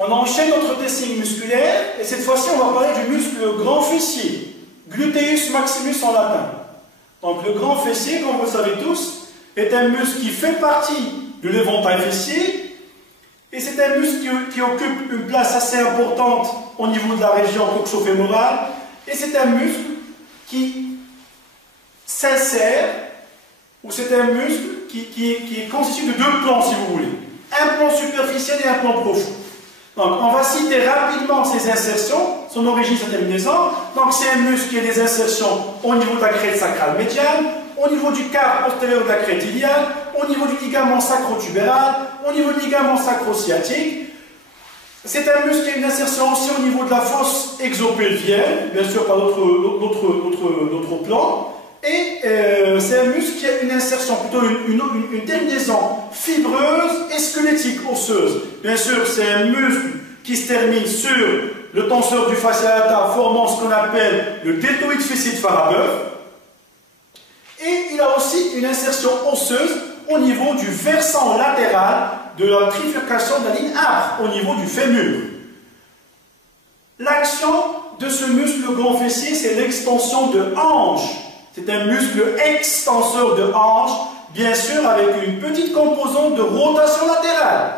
On enchaîne notre testing musculaire et cette fois-ci on va parler du muscle grand fessier, gluteus maximus en latin. Donc le grand fessier, comme vous le savez tous, est un muscle qui fait partie de l'éventail fessier et c'est un muscle qui occupe une place assez importante au niveau de la région coxo-fémorale et c'est un muscle qui s'insère ou c'est un muscle qui est constitué de deux plans si vous voulez, un plan superficiel et un plan profond. Donc, on va citer rapidement ces insertions, son origine, sa terminaison. Donc, c'est un muscle qui a des insertions au niveau de la crête sacrale médiane, au niveau du quart postérieur de la crête iliaque, au niveau du ligament sacro-tubéral, au niveau du ligament sacro-sciatique. C'est un muscle qui a une insertion aussi au niveau de la fosse exopelvienne, bien sûr par d'autres plans. Et c'est un muscle qui a une insertion, plutôt une terminaison fibreuse et squelettique, osseuse. Bien sûr, c'est un muscle qui se termine sur le tenseur du fascia lata, formant ce qu'on appelle le deltoïde fessier de Farabeuf. Et il a aussi une insertion osseuse au niveau du versant latéral de la trifurcation de la ligne âpre, au niveau du fémur. L'action de ce muscle grand fessier, c'est l'extension de hanche. C'est un muscle extenseur de hanche, bien sûr avec une petite composante de rotation latérale.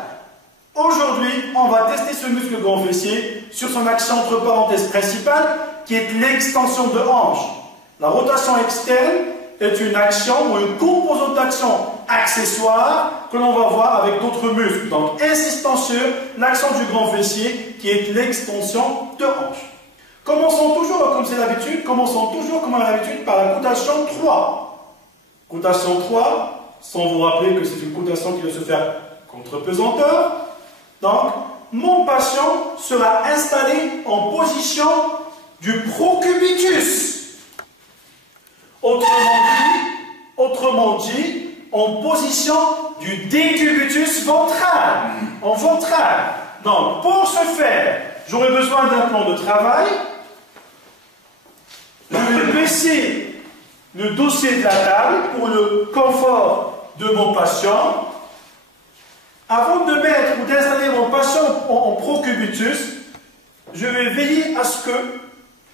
Aujourd'hui, on va tester ce muscle grand fessier sur son action entre parenthèses principale, qui est l'extension de hanche. La rotation externe est une action ou une composante d'action accessoire que l'on va voir avec d'autres muscles. Donc, insistons sur l'action du grand fessier, qui est l'extension de hanche. Commençons toujours, comme c'est l'habitude, comme à l'habitude, par la cotation 3. Cotation 3, sans vous rappeler que c'est une cotation qui doit se faire contre pesanteur. Donc, mon patient sera installé en position du procubitus. Autrement dit, en position du décubitus ventral. En ventral. Donc, pour ce faire, j'aurai besoin d'un plan de travail. Je vais baisser le dossier de la table pour le confort de mon patient. Avant de mettre ou d'installer mon patient en procubitus, je vais veiller à ce que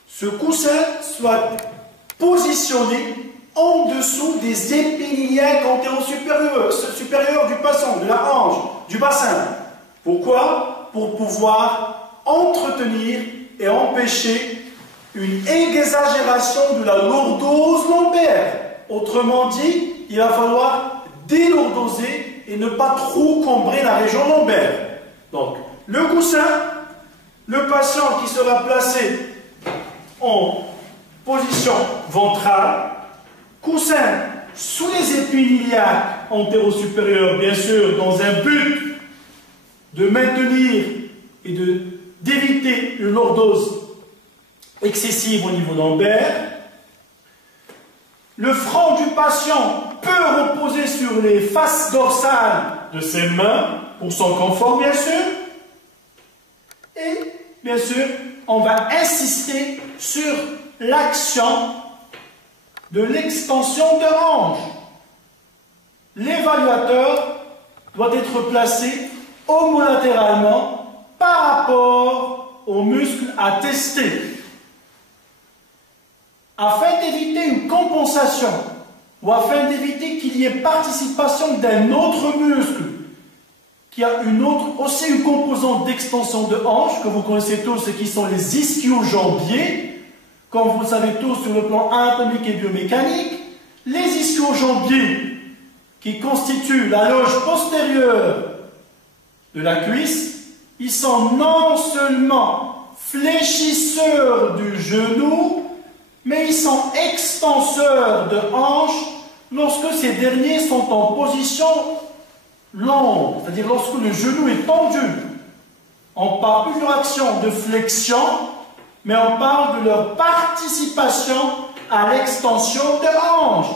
ce coussin soit positionné en dessous des épiniliaques antéro-supérieurs du patient, de la hanche, du bassin. Pourquoi? Pour pouvoir entretenir et empêcher une exagération de la lordose lombaire. Autrement dit, il va falloir délourdoser et ne pas trop combrer la région lombaire. Donc, le coussin, le patient qui sera placé en position ventrale, coussin sous les épiniliaques antéro-supérieurs, bien sûr, dans un but de maintenir et d'éviter une lordose excessive au niveau lombaire. Le front du patient peut reposer sur les faces dorsales de ses mains, pour son confort bien sûr. Et bien sûr, on va insister sur l'action de l'extension de hanche. L'évaluateur doit être placé homolatéralement par rapport au muscle à tester. Afin d'éviter une compensation ou afin d'éviter qu'il y ait participation d'un autre muscle qui a aussi une composante d'extension de hanche que vous connaissez tous et qui sont les ischio-jambiers, comme vous le savez tous sur le plan anatomique et biomécanique, les ischio-jambiers qui constituent la loge postérieure de la cuisse, ils sont non seulement fléchisseurs du genou, mais ils sont extenseurs de hanche lorsque ces derniers sont en position longue, c'est-à-dire lorsque le genou est tendu. On parle plus de leur action de flexion, mais on parle de leur participation à l'extension de hanche.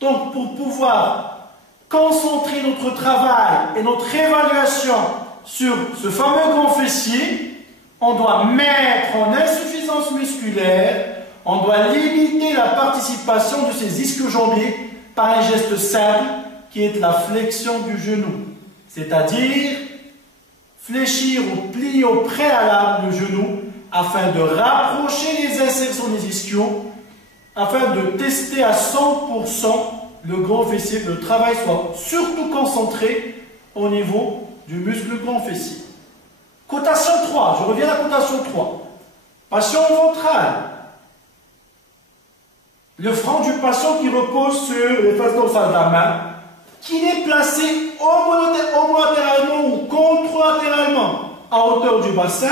Donc, pour pouvoir concentrer notre travail et notre évaluation sur ce fameux grand fessier, on doit mettre en insuffisance musculaire. On doit limiter la participation de ces ischio-jambiers par un geste simple qui est la flexion du genou. C'est-à-dire fléchir ou plier au préalable le genou afin de rapprocher les insertions des ischios, afin de tester à 100% le grand fessier, que le travail soit surtout concentré au niveau du muscle grand fessier. Cotation 3, je reviens à la cotation 3. Patient ventrale. Le front du patient qui repose sur les faces dorsales de la main, qui n'est placé homolatéralement ou contralatéralement à hauteur du bassin.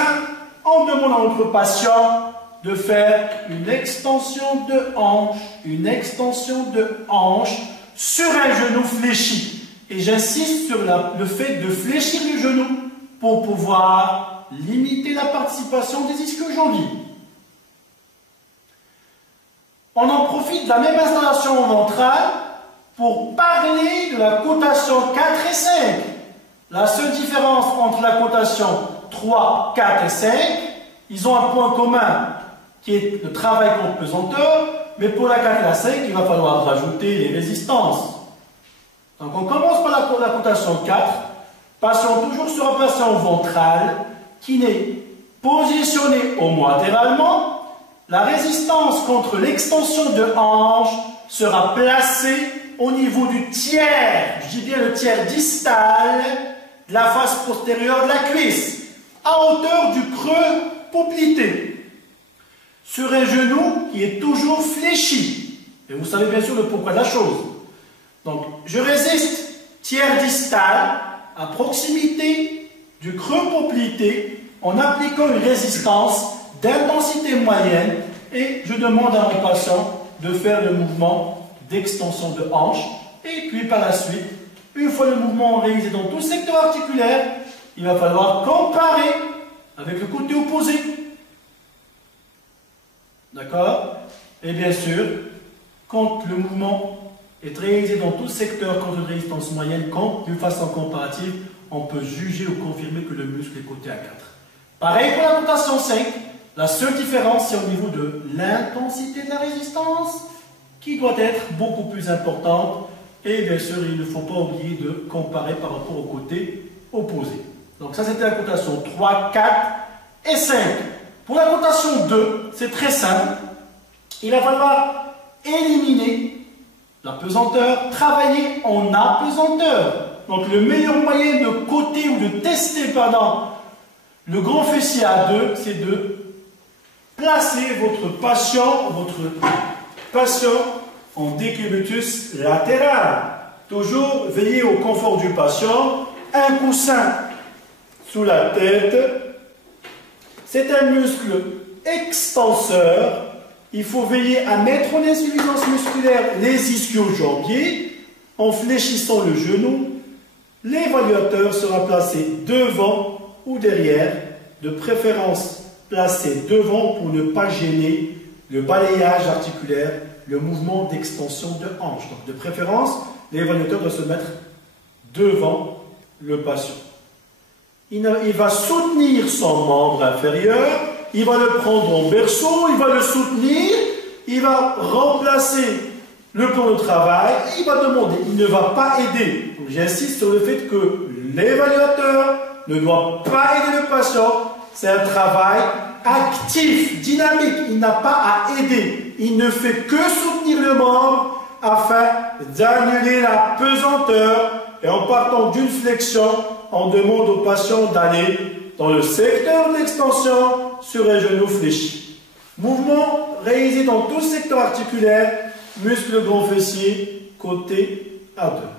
On demande à notre patient de faire une extension de hanche sur un genou fléchi. Et j'insiste sur le fait de fléchir le genou pour pouvoir limiter la participation des ischio-jambiers. On en profite de la même installation ventrale pour parler de la cotation 4 et 5. La seule différence entre la cotation 3, 4 et 5, ils ont un point commun qui est le travail contre pesanteur, mais pour la 4 et la 5, il va falloir rajouter les résistances. Donc on commence par la cotation 4, patient toujours sur un patient ventral qui n'est positionné homolatéralement. La résistance contre l'extension de hanche sera placée au niveau du tiers, je dis bien le tiers distal de la face postérieure de la cuisse, à hauteur du creux poplité, sur un genou qui est toujours fléchi. Et vous savez bien sûr le pourquoi de la chose. Donc, je résiste tiers distal à proximité du creux poplité en appliquant une résistance d'intensité moyenne et je demande à mon patient de faire le mouvement d'extension de hanche et puis par la suite, une fois le mouvement réalisé dans tout le secteur articulaire, il va falloir comparer avec le côté opposé. D'accord? Et bien sûr, quand le mouvement est réalisé dans tout le secteur contre une résistance moyenne, quand, d'une façon comparative, on peut juger ou confirmer que le muscle est coté à 4. Pareil pour la cotation 5, la seule différence c'est au niveau de l'intensité de la résistance qui doit être beaucoup plus importante et bien sûr il ne faut pas oublier de comparer par rapport au côté opposé. Donc ça c'était la cotation 3, 4 et 5. Pour la cotation 2, c'est très simple, il va falloir éliminer la pesanteur, travailler en apesanteur. Donc le meilleur moyen de coter ou de tester le grand fessier à 2, c'est de placer votre patient en décubitus latéral. Toujours veiller au confort du patient. Un coussin sous la tête. C'est un muscle extenseur. Il faut veiller à mettre en insuffisance musculaire les ischio-jambiers en fléchissant le genou. L'évaluateur sera placé devant ou derrière, de préférence placé devant pour ne pas gêner le balayage articulaire, le mouvement d'extension de hanche. Donc de préférence, l'évaluateur doit se mettre devant le patient. Il va soutenir son membre inférieur, il va le prendre en berceau, il va le soutenir, il va remplacer le plan de travail et il va demander, il ne va pas aider. J'insiste sur le fait que l'évaluateur ne doit pas aider le patient, c'est un travail actif, dynamique, il n'a pas à aider, il ne fait que soutenir le membre afin d'annuler la pesanteur et en partant d'une flexion, on demande au patient d'aller dans le secteur d'extension sur un genou fléchi. Mouvement réalisé dans tout le secteur articulaire, muscle grand fessier, côté A2.